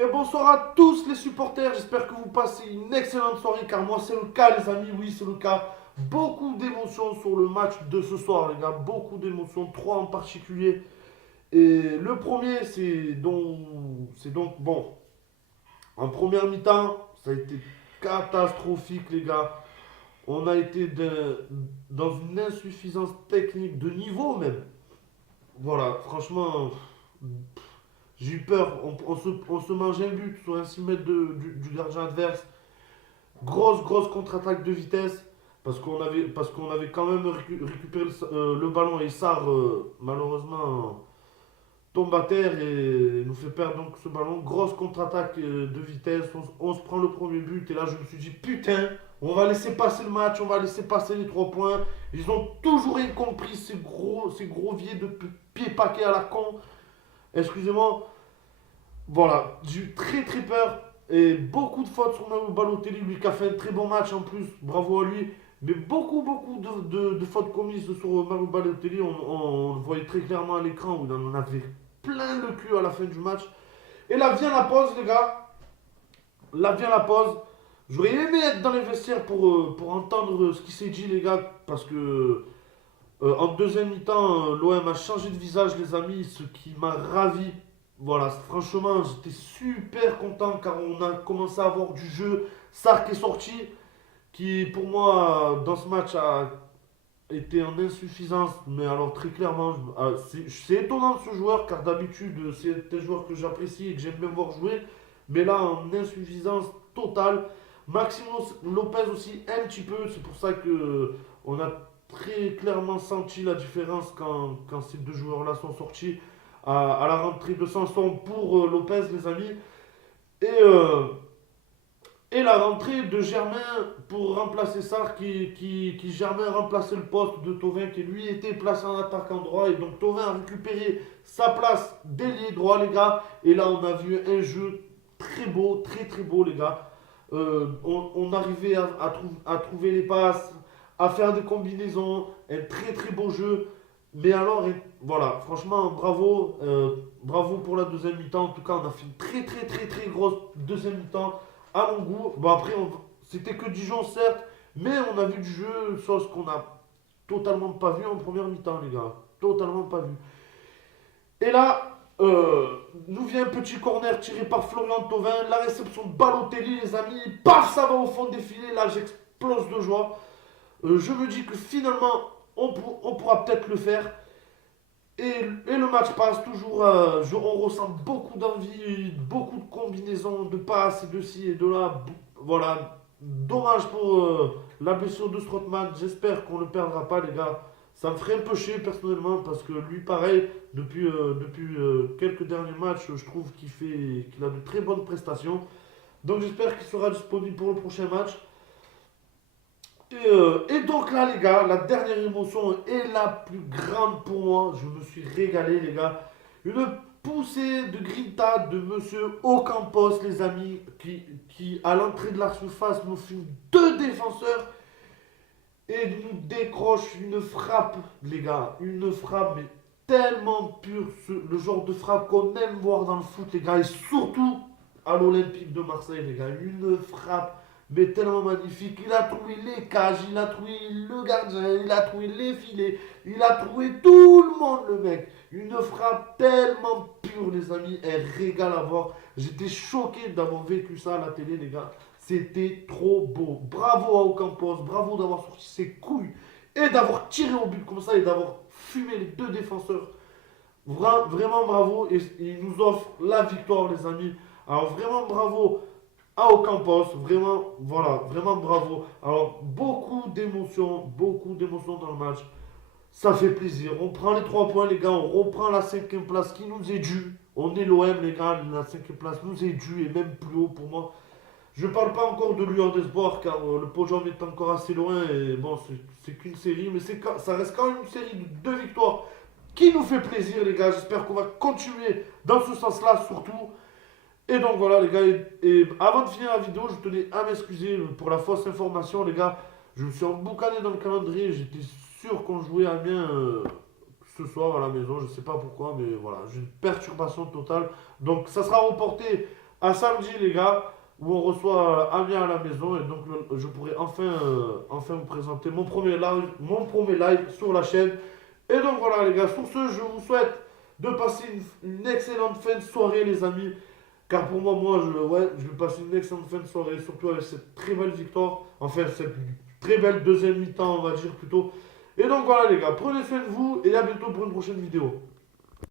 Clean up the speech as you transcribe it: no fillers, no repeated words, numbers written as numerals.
Et bonsoir à tous les supporters, j'espère que vous passez une excellente soirée car moi c'est le cas les amis, oui c'est le cas. Beaucoup d'émotions sur le match de ce soir les gars, beaucoup d'émotions, trois en particulier. Et le premier c'est donc bon, en première mi-temps ça a été catastrophique les gars. On a été dans une insuffisance technique de niveau même. Voilà, franchement, j'ai eu peur. On se mange un but sur un 6 mètres du gardien adverse. Grosse contre-attaque de vitesse. Parce qu'on avait quand même récupéré le ballon et Sarr, malheureusement, tombe à terre et nous fait perdre donc ce ballon. Grosse contre-attaque de vitesse. On se prend le premier but et là je me suis dit putain, on va laisser passer le match, on va laisser passer les 3 points. Ils ont toujours incompris ces gros vieux de pieds paquets à la con. Excusez-moi. Voilà, j'ai eu très peur et beaucoup de fautes sur Mario Balotelli, lui qui a fait un très bon match en plus, bravo à lui. Mais beaucoup de fautes commises sur Mario Balotelli, on le voyait très clairement à l'écran où il en avait plein le cul à la fin du match. Et là vient la pause, les gars. Là vient la pause. J'aurais aimé être dans les vestiaires pour entendre ce qui s'est dit, les gars, parce que en deuxième mi-temps, l'OM a changé de visage, les amis, ce qui m'a ravi. Voilà, franchement, j'étais super content car on a commencé à avoir du jeu. Sark est sorti, qui pour moi, dans ce match, a été en insuffisance. Mais alors, très clairement, c'est étonnant de ce joueur car d'habitude, c'est un joueur que j'apprécie et que j'aime bien voir jouer. Mais là, en insuffisance totale. Maximo Lopez aussi, un petit peu. C'est pour ça que on a très clairement senti la différence quand ces deux joueurs-là sont sortis à la rentrée de Sanson pour Lopez, les amis. Et, euh, et la rentrée de Germain pour remplacer Sarr, qui Germain remplaçait le poste de Tovin, qui lui était placé en attaquant droit. Et donc Tovin a récupéré sa place d'ailier droit, les gars. Et là, on a vu un jeu très beau, très beau, les gars. On arrivait à trouver les passes, à faire des combinaisons, un très beau jeu. Mais alors, voilà, franchement, bravo pour la deuxième mi-temps. En tout cas, on a fait une très grosse deuxième mi-temps à mon goût. Bon, après, c'était que Dijon, certes, mais on a vu du jeu, chose qu'on a totalement pas vu en première mi-temps, les gars. Totalement pas vu. Et là, nous vient un petit corner tiré par Florian Thauvin. La réception de Balotelli, les amis. Paf, ça va au fond des filets. Là, j'explose de joie. Je me dis que finalement, on pourra peut-être le faire. Et le match passe toujours. On ressent beaucoup d'envie, beaucoup de combinaisons, de passes et de ci et de là. Voilà. Dommage pour la blessure de Strootman. J'espère qu'on ne le perdra pas, les gars. Ça me ferait un peu chier personnellement parce que lui, pareil, depuis quelques derniers matchs, je trouve qu'il a de très bonnes prestations. Donc j'espère qu'il sera disponible pour le prochain match. Et donc là, les gars, la dernière émotion est la plus grande pour moi. Je me suis régalé, les gars. Une poussée de grinta de monsieur Ocampos, les amis, qui à l'entrée de la surface, nous fume deux défenseurs et nous décroche une frappe, les gars. Une frappe, mais tellement pure. Le genre de frappe qu'on aime voir dans le foot, les gars. Et surtout à l'Olympique de Marseille, les gars. Une frappe, mais tellement magnifique. Il a trouvé les cages, il a trouvé le gardien, il a trouvé les filets, il a trouvé tout le monde, le mec. Une frappe tellement pure, les amis. Un régal à voir. J'étais choqué d'avoir vécu ça à la télé, les gars. C'était trop beau. Bravo à Ocampos, bravo d'avoir sorti ses couilles et d'avoir tiré au but comme ça et d'avoir fumé les deux défenseurs. Vraiment bravo et il nous offre la victoire, les amis. Alors vraiment bravo à Ocampos, vraiment, voilà, vraiment bravo. Alors beaucoup d'émotions dans le match. Ça fait plaisir. On prend les 3 points, les gars. On reprend la cinquième place qui nous est due. On est l'OM, les gars. La cinquième place nous est due et même plus haut pour moi. Je ne parle pas encore de lueur d'espoir car le podium est encore assez loin et bon, c'est qu'une série, mais ça reste quand même une série de 2 victoires qui nous fait plaisir, les gars. J'espère qu'on va continuer dans ce sens-là, surtout. Et donc voilà, les gars. Et avant de finir la vidéo, je tenais à m'excuser pour la fausse information, les gars. Je me suis emboucané dans le calendrier. J'étais sûr qu'on jouait à Amiens ce soir à la maison. Je ne sais pas pourquoi, mais voilà, j'ai une perturbation totale. Donc ça sera reporté à samedi, les gars, où on reçoit Amiens à la maison. Et donc, je pourrai enfin vous présenter mon premier live sur la chaîne. Et donc, voilà, les gars, sur ce, je vous souhaite de passer une excellente fin de soirée, les amis. Car pour moi, je vais passer une excellente fin de soirée, surtout avec cette très belle victoire. Enfin, cette très belle deuxième mi-temps, on va dire plutôt. Et donc, voilà, les gars, prenez soin de vous et à bientôt pour une prochaine vidéo.